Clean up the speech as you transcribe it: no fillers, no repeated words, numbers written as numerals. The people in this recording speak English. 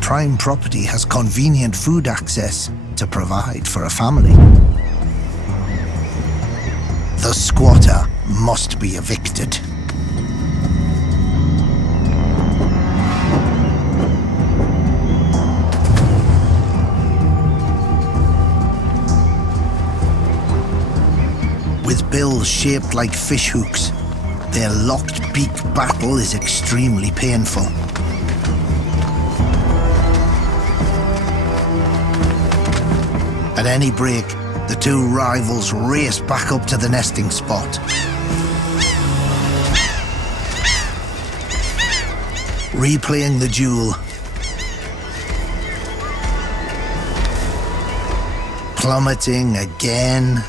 prime property has convenient food access to provide for a family. The squatter must be evicted. With bills shaped like fish hooks, their locked beak battle is extremely painful. At any break, the two rivals race back up to the nesting spot. Replaying the duel. Plummeting again